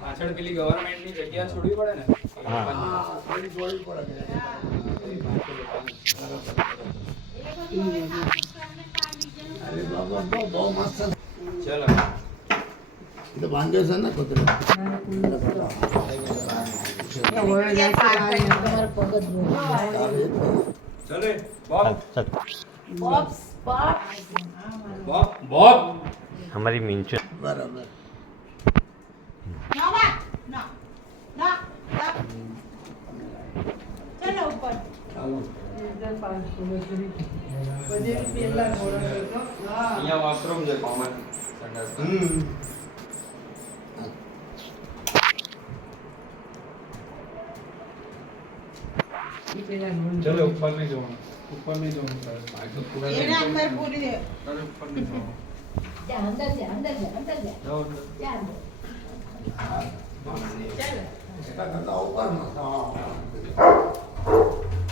પાછળ પેલી ગવર્નમેન્ટ ની જગ્યા છોડવી પડે ને. ચલો તો બાંધ્યો છે ને કૂતરો ચલે બોબ हमारी मिंचू બરાબર ચલો ઉપર ચાલો અહીંયા વોશરૂમ છે કોમન સંડાસ. ચલો ઉપર નહીં જવાનું, ઉપર નહીં જવાનું સર. આ તો પૂરા એના અંદર પૂરી દે સર ઉપર નહીં જવાનું. અંદર જા જાઓ ચાલો એકા કરતા ઉપરમાં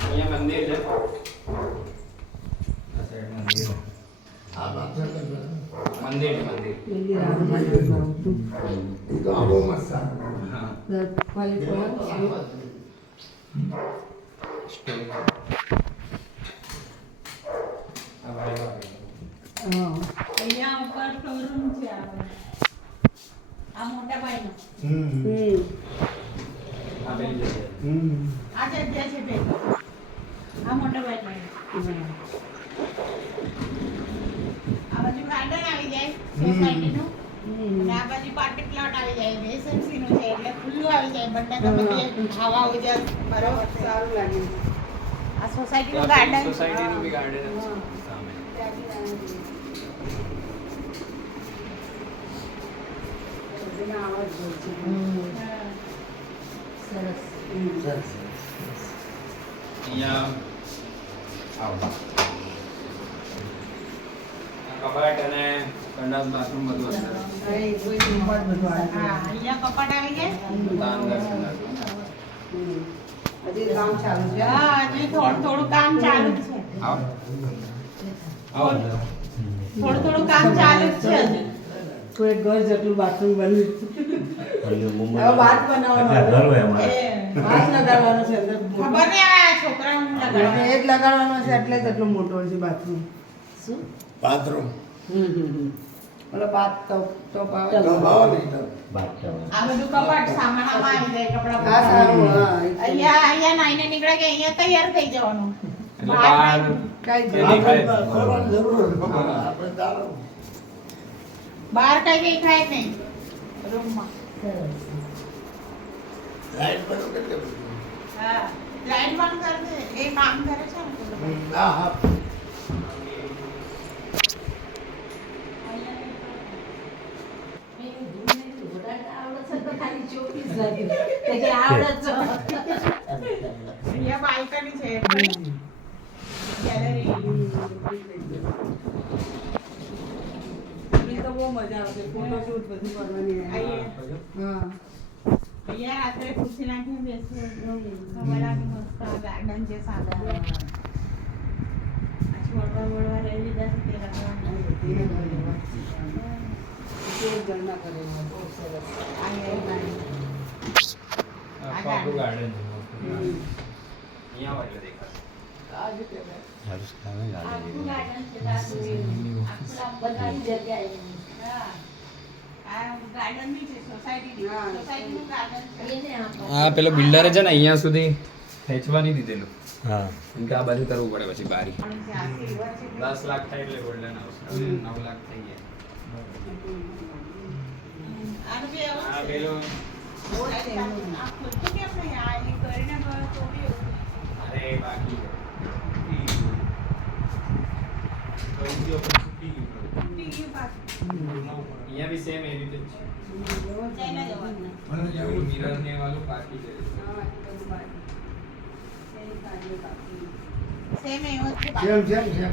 અહીંયા મંદિર છે. આ સાઈડ મંદિર છે. આ બાપસે મંદિર છે, મંદિર. એ તો આબો મસ્ત હા સ્ટોરી. આ ભાઈ અહીંયા ઉપર શોરૂમ છે આ મોટા ભાઈનો આ પેલી જગ્યા. આ જગ્યા છે પેલો આ મોટા ભાઈનો આ બાજુ ગાર્ડન આવી જાય સોસાયટીનું અને આ બાજુ પાર્ટી પ્લોટ આવી જાય એસએમસી નું છે એટલે ખુલ્લું આવી જાય બંને ગમે તે હવા ઉજાસ બરાબર સારું લાગે આ સોસાયટીનું ગાર્ડન સોસાયટીનું બી ગાર્ડન છે સામે. અહીંયા આવો. કબાટ અને સંડાસ બાથરૂમ બધું અંદર. હા અહીંયા કપાટ આવી જાય અંદર સંડાસ. હા હજી થોડું કામ ચાલુ જ છે આવો આવો. થોડું કામ ચાલુ જ છે હજી કોઈ ઘર જેટલું બાથરૂમ બન્યું मुंबई હવે વાત બનાવવાનું घर है हमारा એ હાથ લગાડવાનો છે અંદર ખબર નહીં આ છોકરાઓને અને લગાડવાનું. એ જ લગાડવાનો છે એટલે જ એટલું મોટો છે બાથરૂમ શું બાથરૂમ ઓલો બાથ ટોપ આવે તો ભાવ નહીં તો बात क्या આ બધું કપાટ સામાન આમાં આવી જાય કપડાં હા સારું હા અહીંયા નાઈને નીકળે કે અહીંયા તૈયાર થઈ જવાનું એટલે બહાર કઈ જ દેખાય. કરવાની જરૂર નથી. આપણે ચાલો બહાર કઈ દેખાય જ નહીં રૂમમાં લાઈટ બંધ કરી દે. હા લાઈટ બંધ કરી દે એ કામ કરે છે ને પેલો ભાઈ. હા હા અહીંયા બાલ્કની છે ગેલેરી તો બહુ મજા આવશે ફોટોશૂટ બધું કરવાની અહીંયા હા અહીંયા રાત્રે ખુરશી નાખીને બેસીએ ખબર લાગે મસ્ત ગાર્ડન છે સાદા આ છોડવા લઈ લીધા છે તે લગાવવાના. એક જણના કરેલા બહુ સરસ અહીંયા આખું આપણું ગાર્ડન છે. અહીંયા આવો એટલે દેખાશે. આ જ કહેવાય આખું ગાર્ડન છે દાદુ આખું બધાની જગ્યાએ હા આ ગાર્ડન બી છે સોસાયટીનું ગાર્ડન છે આ પેલો બિલ્ડરે છે ને અહીંયા સુધી ખેંચવા નહીં દીધેલું. हाँ કેમ કે આ બાજુ કરવું પડે પછી બારી. આ silver છે 10 લાખ થાય એટલે ગોલ્ડન હાઉસ 9 લાખ થઈ ગયા. આનું બી એવું આ છે પેલો આ ખુલતું કેમ નહીં આ એ કરીને ગયો તો બી એવું અરે બાકી છે. તૂટી ગયું પાછું અહીંયા બી સેમ એ રીતે જ છે. ચાઇના જવાનું પેલું મિરર ને વાળું બાકી છે. સેમ એવું જ છે સેમ સેમ સેમ